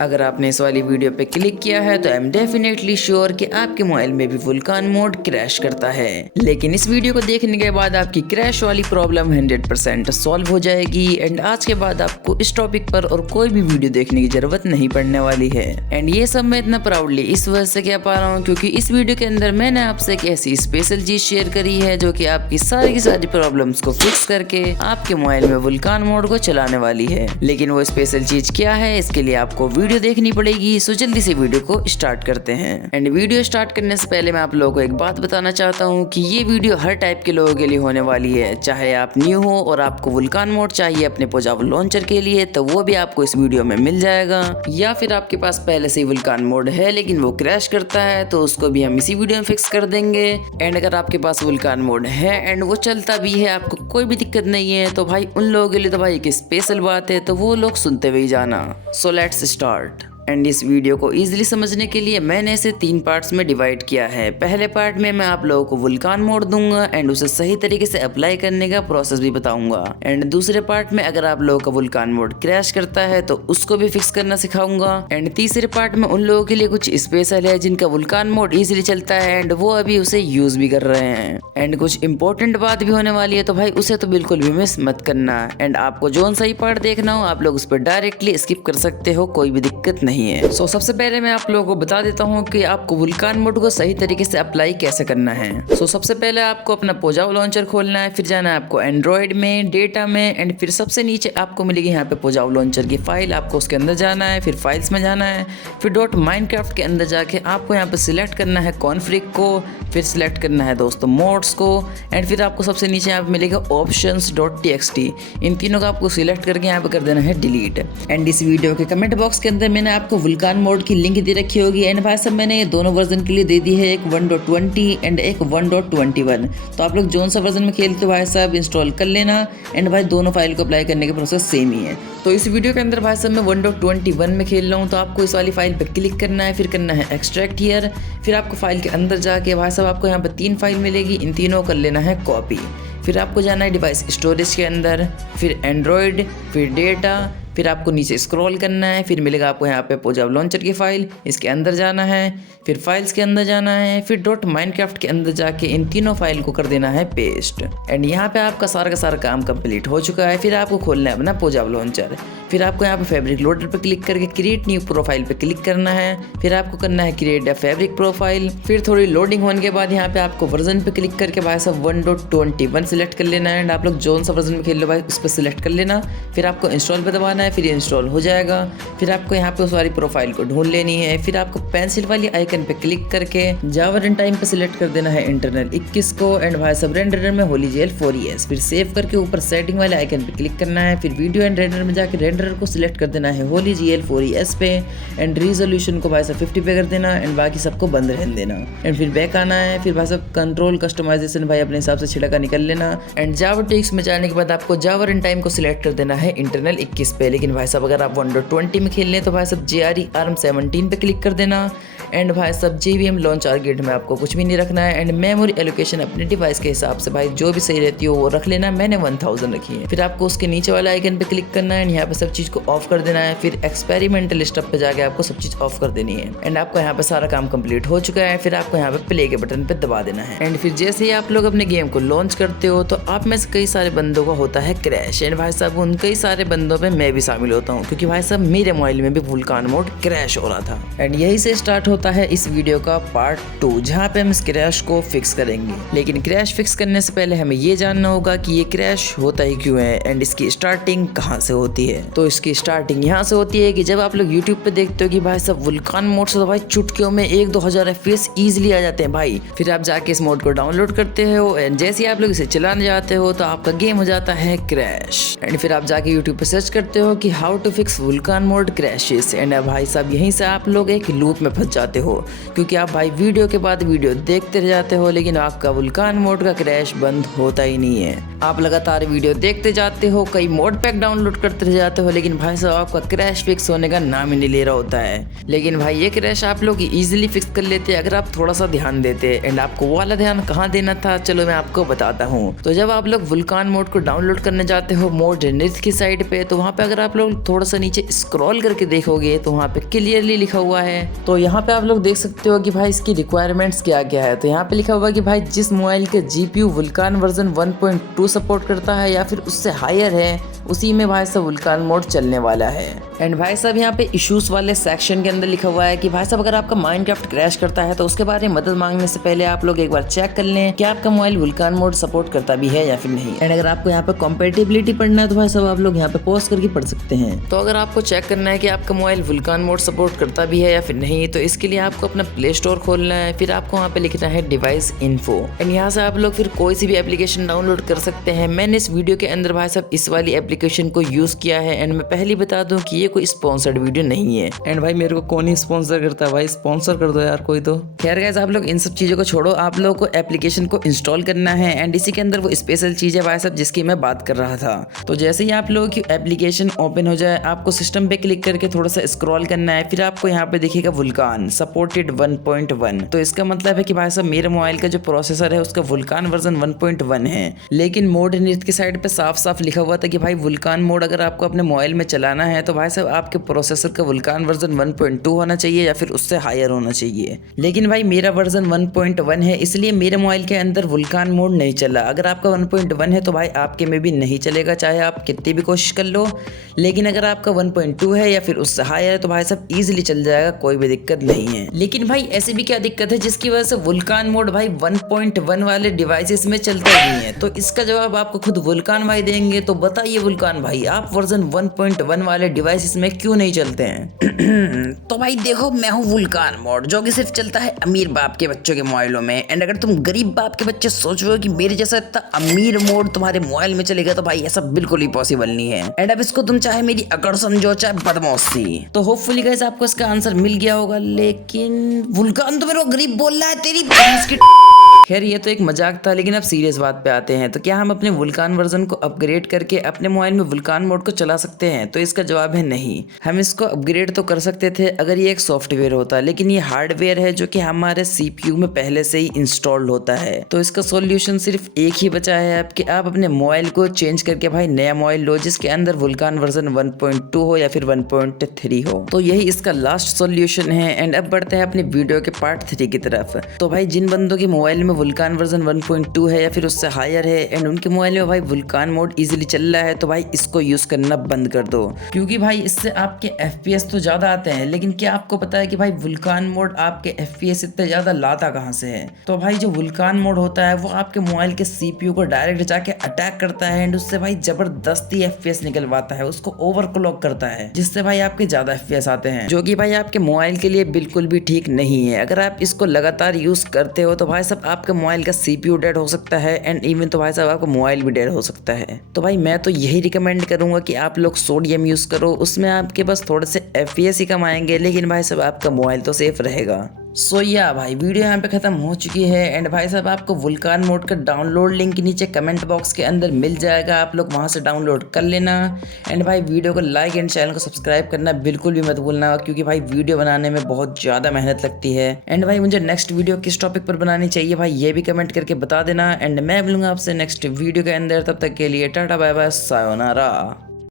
अगर आपने इस वाली वीडियो पे क्लिक किया है तो आई एम डेफिनेटली श्योर कि आपके मोबाइल में भी वुल्कान मोड क्रैश करता है। लेकिन इस वीडियो को देखने के बाद आपकी क्रैश वाली प्रॉब्लम 100% सॉल्व हो जाएगी एंड आज के बाद आपको इस टॉपिक पर और कोई भी वीडियो देखने की जरूरत नहीं पड़ने वाली है। एंड ये सब मैं इतना प्राउडली इस वजह से कह पा रहा हूँ क्योंकि इस वीडियो के अंदर मैंने आपसे एक ऐसी स्पेशल चीज शेयर करी है जो कि आपकी सारी की सारी प्रॉब्लम्स को फिक्स करके आपके मोबाइल में वुल्कान मोड को चलाने वाली है। लेकिन वो स्पेशल चीज क्या है, इसके लिए आपको वीडियो देखनी पड़ेगी। सो जल्दी से वीडियो को स्टार्ट करते हैं। एंड वीडियो स्टार्ट करने से पहले मैं आप लोगों को एक बात बताना चाहता हूँ कि ये वीडियो हर टाइप के लोगों के लिए होने वाली है। चाहे आप न्यू हो और आपको वुल्कान मोड चाहिए अपने पोजावो लॉन्चर के लिए तो वो भी आपको इस वीडियो में मिल जाएगा, या फिर आपके पास पहले से ही वुल्कान मोड है लेकिन वो क्रैश करता है तो उसको भी हम इसी वीडियो में फिक्स कर देंगे। एंड अगर आपके पास वुल्कान मोड है एंड वो चलता भी है, आपको कोई भी दिक्कत नहीं है, तो भाई उन लोगों के लिए तो भाई एक स्पेशल बात है, तो वो लोग सुनते हुए जाना। So let's start. एंड इस वीडियो को इजीली समझने के लिए मैंने इसे 3 पार्ट्स में डिवाइड किया है। पहले पार्ट में मैं आप लोगों को वुल्कान मोड दूंगा एंड उसे सही तरीके से अप्लाई करने का प्रोसेस भी बताऊंगा। एंड दूसरे पार्ट में अगर आप लोगों का वुल्कान मोड क्रैश करता है तो उसको भी फिक्स करना सिखाऊंगा। एंड तीसरे पार्ट में उन लोगों के लिए कुछ स्पेशल है जिनका वुल्कान मोड इजीली चलता है एंड वो अभी उसे यूज भी कर रहे हैं। एंड कुछ इंपॉर्टेंट बात भी होने वाली है तो भाई उसे तो बिल्कुल भी मिस मत करना। एंड आपको जो सही पार्ट देखना हो आप लोग उस पर डायरेक्टली स्किप कर सकते हो, कोई भी दिक्कत नहीं है। सो सबसे पहले मैं आप लोगों को बता देता हूँ कि आपको वुल्कान मोड को सही तरीके से अप्लाई कैसे करना है। सो सबसे पहले आपको अपना पोजावो लॉन्चर खोलना है, फिर जाना है आपको एंड्रॉइड में, डेटा में, एंड फिर सबसे नीचे आपको मिलेगी यहाँ पे पोजावो लॉन्चर की फाइल। आपको उसके अंदर जाना है, फिर फाइल्स में जाना है, फिर .minecraft के अंदर जाके आपको यहाँ पे सिलेक्ट करना है कॉन्फ्रिग को, फिर सिलेक्ट करना है दोस्तों मोड्स को, एंड फिर आपको सबसे नीचे यहाँ पे मिलेगा options.txt। इन तीनों को आपको सिलेक्ट करके यहाँ पे कर देना है डिलीट। एंड इस वीडियो के कमेंट बॉक्स के अंदर मैंने आपको वुल्कान मोड की लिंक दे रखी होगी। एंड भाई साहब मैंने ये दोनों वर्जन के लिए दे दी है, एक 1.20 एंड एक 1.21। तो आप लोग जोन सा वर्जन में खेलते हो भाई साहब इंस्टॉल कर लेना। एंड भाई दोनों फाइल को अप्लाई करने का प्रोसेस सेम ही है। तो इस वीडियो के अंदर भाई साहब मैं 1.21 में खेल रहा हूँ, तो आपको इस वाली फाइल पे क्लिक करना है, फिर करना है एक्सट्रैक्ट हियर। फिर आपको फाइल के अंदर जाके भाई साहब आपको यहाँ पे 3 फाइल मिलेगी, इन तीनों कर लेना है कॉपी। फिर आपको जाना है डिवाइस स्टोरेज के अंदर, फिर एंड्रॉयड, फिर डेटा, फिर आपको नीचे स्क्रॉल करना है, फिर मिलेगा आपको यहाँ पे पोजावो लॉन्चर की फाइल, इसके अंदर जाना है, फिर फाइल्स के अंदर जाना है, फिर .minecraft के अंदर जाके इन तीनों फाइल को कर देना है पेस्ट। एंड यहाँ पे आपका सारा का सारा काम कंप्लीट हो चुका है। फिर आपको खोलना है अपना पोजावो लॉन्चर, फिर आपको यहाँ पे फैब्रिक लोडर पे क्लिक करके क्रिएट न्यू प्रोफाइल पे क्लिक करना है, फिर आपको करना है क्रिएट अ फैब्रिक प्रोफाइल। फिर थोड़ी लोडिंग होने के बाद यहाँ पे आपको वर्जन पे क्लिक करके भाई साहब 1.21 सिलेक्ट कर लेना है। एंड आप लोग जोन सा वर्जन में खेल लो भाई उस पर सिलेक्ट कर लेना, फिर आपको इंस्टॉल पे दबाना है, फिर इंस्टॉल हो जाएगा। फिर आपको यहाँ पे उस वाली प्रोफाइल को ढूंढ लेनी है, फिर आपको पेंसिल वाली आइकन पे क्लिक करके जावा रन टाइम पे सिलेक्ट कर देना है इंटरनल 21 को। एंड भाई सब रेंडर में होलीजीएल 4ES, फिर सेव करके ऊपर सेटिंग वाले आइकन पे क्लिक करना है, फिर वीडियो एंड रेंडर में जाके रेंडर को सिलेक्ट कर देना है होलीजीएल 4ES पे। एंड रिजोल्यूशन को भाई साहब 50 पे कर देना एंड बाकी सबको बंद रहने देना। एंड फिर बैक आना है, फिर भाई साहब कंट्रोल कस्टमाइजेशन भाई अपने हिसाब से छिड़का निकल लेना। एंड जावा टेक्स्ट में जाने के बाद आपको जावा रन टाइम को सिलेक्ट कर देना है इंटरनल 21 पे। लेकिन भाई साहब अगर आप 1.20 में खेलने तो भाई साहब JRE ARM 17 पे क्लिक कर देना। एंड भाई सब JVM लॉन्च टारगेट में आपको कुछ भी नहीं रखना है। एंड मेमोरी एलोकेशन अपने डिवाइस के हिसाब से भाई जो भी सही रहती हो वो रख लेना, मैंने 1000 रखी है। फिर आपको उसके नीचे वाले आइकन पे क्लिक करना है, यहाँ पे सब चीज़ को ऑफ कर देना है, फिर एक्सपेरिमेंटल स्टेप पे जाके आपको सब चीज़ ऑफ कर देनी है। एंड आपका यहाँ पे सारा काम कंप्लीट हो चुका है, फिर आपको यहाँ पे प्ले के बटन पे दबा देना है। एंड फिर जैसे ही आप लोग अपने गेम को लॉन्च करते हो तो आप में से कई सारे बंदों का होता है क्रैश। एंड भाई साहब उन कई सारे बंदों पे मैं भी शामिल होता हूँ क्योंकि भाई साहब मेरे मोबाइल में भी वुल्कान मोड क्रैश हो रहा था। एंड यही से स्टार्ट होता है इस वीडियो का पार्ट 2 जहाँ पे हम इस क्रैश को फिक्स करेंगे। लेकिन क्रैश फिक्स करने से पहले हमें ये जानना होगा कि ये क्रैश होता ही क्यों है एंड इसकी स्टार्टिंग कहाँ से होती है। तो इसकी स्टार्टिंग यहाँ से होती है कि जब आप लोग यूट्यूब पे देखते हो कि भाई साहब वुल्कान मोड से तो भाई चुटकियों में 1-2 हज़ार FPS ईजिली आ जाते हैं भाई। फिर आप जाके इस मोड को डाउनलोड करते हो एंड जैसे ही आप लोग इसे चलाने जाते हो तो आपका गेम हो जाता है क्रैश। एंड फिर आप जाके यूट्यूब पे सर्च करते हो कि how to fix Vulkan mode crashes. And भाई साहब यहीं से आप लोग एक लूप में फंस जाते हो क्योंकि आप भाई वीडियो के बाद वीडियो देखते रह जाते हो लेकिन आपका वुल्कान मोड का क्रैश बंद होता ही नहीं है। आप लगातार वीडियो देखते जाते हो, कई मोड पैक डाउनलोड करते रह जाते हो लेकिन भाई साहब आपका क्रैश फिक्स होने का नाम ही नहीं ले रहा होता है। लेकिन भाई ये क्रैश आप लोग इजीली फिक्स कर लेते अगर आप थोड़ा सा ध्यान देते। एंड आपको वो वाला ध्यान कहाँ देना था चलो मैं आपको बताता हूँ। तो जब आप लोग वुल्कान मोड को डाउनलोड करने जाते हो मोड नृत्य की साइट पे तो वहाँ पे अगर अगर आप लोग थोड़ा सा नीचे स्क्रॉल करके देखोगे तो वहाँ पे क्लियरली लिखा हुआ है। तो यहाँ पे आप लोग देख सकते हो कि भाई इसकी रिक्वायरमेंट्स क्या क्या है। तो यहाँ पे लिखा हुआ है कि भाई जिस मोबाइल के जीपीयू वुल्कान वर्जन 1.2 सपोर्ट करता है या फिर उससे हायर है, उसी में भाई साहब वुल्कान मोड चलने वाला है। एंड भाई साहब यहाँ पे इश्यूज वाले सेक्शन के अंदर लिखा हुआ है कि भाई साहब अगर आपका माइनक्राफ्ट क्रैश करता है तो उसके बारे में मदद मांगने से पहले आप लोग एक बार चेक कर लें कि आपका मोबाइल वुल्कान मोड सपोर्ट करता भी है या फिर नहीं। एंड अगर आपको यहाँ पे कंपेटिबिलिटी पढ़ना है तो भाई साहब आप लोग यहाँ पे पॉज करके पढ़ सकते हैं। तो अगर आपको चेक करना है कि आपका मोबाइल वुल्कान मोड सपोर्ट करता भी है या फिर नहीं, तो इसके लिए आपको अपना प्ले स्टोर खोलना है, फिर आपको वहाँ पे लिखना है डिवाइस इन्फो। एंड यहाँ से आप लोग फिर कोई सी भी एप्लीकेशन डाउनलोड कर सकते हैं। मैंने इस वीडियो के अंदर भाई साहब इस वाली एप्लीकेशन को यूज किया है। एंड मैं पहले बता दूं कि ये कोई स्पॉन्सर्ड वीडियो नहीं है। एंड भाई मेरे को कौन ही स्पॉन्सर करता है, भाई स्पॉन्सर कर दो यार कोई तो। खैर गाइस आप लोग इन सब चीजों को छोड़ो, आप लोगों को एप्लीकेशन को इंस्टॉल करना है। एंड इसी के अंदर वो स्पेशल चीज है भाई साहब जिसकी मैं बात कर रहा था। तो जैसे ही आप लोगों की एप्लीकेशन ओपन हो जाए, आपको सिस्टम पे क्लिक करके थोड़ा सा स्क्रॉल करना है, फिर आपको यहाँ पे दिखेगा वुल्कान सपोर्टेड 1.1। तो इसका मतलब है कि भाई साहब मेरे मोबाइल का जो प्रोसेसर है उसका वुल्कान वर्जन 1.1 है। लेकिन मोड नीचे की साइड पे साफ साफ लिखा हुआ था कि भाई वुल्कान मोड अगर आपको अपने मोबाइल में चलाना है तो भाई साहब आपके प्रोसेसर का वुल्कान वर्जन 1.2 होना चाहिए या फिर उससे हायर होना चाहिए। लेकिन भाई मेरा वर्जन 1.1 है, इसलिए मेरे मोबाइल के अंदर वुल्कान मोड नहीं चला। अगर आपका 1.1 है तो भाई आपके में भी नहीं चलेगा, चाहे आप कितनी भी कोशिश कर लो। लेकिन अगर आपका 1.2 है या फिर उससे हायर है तो भाई साहब इजीली चल जाएगा, कोई भी दिक्कत नहीं है। लेकिन भाई ऐसी भी क्या दिक्कत है जिसकी वजह से वुल्कान मोड भाई 1.1 वाले डिवाइसेस में चलता नहीं है? तो इसका जवाब आपको खुद वुल्कान भाई देंगे। तो बताइए वुल्कान भाई, आप वर्जन 1.1 वाले डिवाइसेस में क्यों नहीं चलते हैं? तो भाई देखो, मैं हूँ वुल्कान मोड जो कि सिर्फ चलता है अमीर बाप के बच्चों के मोबाइलों में। एंड अगर तुम गरीब बाप के बच्चे सोच रहे हो कि मेरे जैसा इतना अमीर मोड तुम्हारे मोबाइल में चलेगा, तो भाई ऐसा बिल्कुल ही पॉसिबल नहीं है। एंड अब इसको तुम चाहे मेरी अकड़ समझो चाहे बदमाशी। तो होपफुली गाइस आपको इसका आंसर मिल गया होगा। लेकिन वुल्कान तो मेरे को गरीब बोल रहा है, तेरी भैंस की। खैर ये तो एक मजाक था, लेकिन अब सीरियस बात पे आते हैं। तो क्या हम अपने वुल्कान वर्जन को अपग्रेड करके अपने मोबाइल में वुल्कान मोड को चला सकते हैं? तो इसका जवाब है नहीं। हम इसको अपग्रेड तो कर सकते थे अगर ये एक सॉफ्टवेयर होता, लेकिन ये हार्डवेयर है जो कि हमारे सीपीयू में पहले से ही इंस्टॉल्ड होता है। तो इसका सॉल्यूशन सिर्फ एक ही बचा है आपके, आप अपने मोबाइल को चेंज करके भाई नया मोबाइल लो जिसके अंदर वुल्कान वर्जन 1.2 हो या फिर 1.3 हो। तो यही इसका लास्ट सॉल्यूशन है। एंड अब बढ़ते हैं अपनी वीडियो के पार्ट 3 की तरफ। तो भाई जिन बंदों के मोबाइल में वुल्कान वर्जन 1.2 है या फिर उससे हायर है एंड उनके मोबाइल में भाई वुल्कान मोड इजीली चल रहा है, तो भाई इसको यूज करना बंद कर दो, क्योंकि भाई इससे आपके FPS तो ज्यादा आते हैं। लेकिन क्या आपको पता है कि भाई वुल्कान मोड आपके FPS इतने ज्यादा लाता कहाँ से है? तो भाई जो वुल्कान मोड होता है वो आपके मोबाइल के CPU को डायरेक्ट जाके अटैक करता है एंड उससे भाई जबरदस्ती FPS निकलवाता है, उसको ओवरक्लॉक करता है, जिससे भाई आपके ज्यादा FPS आते हैं, जो कि भाई आपके मोबाइल के लिए बिल्कुल भी ठीक नहीं है। अगर आप इसको लगातार यूज करते हो तो भाई साहब आपके मोबाइल का CPU डेड हो सकता है एंड इवन तो भाई साहब आपका मोबाइल भी डेड हो सकता है। तो भाई मैं तो यही रिकमेंड करूंगा कि आप लोग सोडियम यूज करो, उसमें आपके पास थोड़े से FPS ही कम आएंगे, लेकिन भाई साहब आपका मोबाइल तो सेफ रहेगा। सो या भाई वीडियो यहाँ पे खत्म हो चुकी है। एंड भाई साहब आपको वुल्कान मोड का डाउनलोड लिंक नीचे कमेंट बॉक्स के अंदर मिल जाएगा, आप लोग वहाँ से डाउनलोड कर लेना। एंड भाई वीडियो को लाइक एंड चैनल को सब्सक्राइब करना बिल्कुल भी मत भूलना, क्योंकि भाई वीडियो बनाने में बहुत ज़्यादा मेहनत लगती है। एंड भाई मुझे नेक्स्ट वीडियो किस टॉपिक पर बनानी चाहिए भाई ये भी कमेंट करके बता देना। एंड मैं मिलूंगा आपसे नेक्स्ट वीडियो के अंदर, तब तक के लिए टाटा बाय बाय सायोनारा।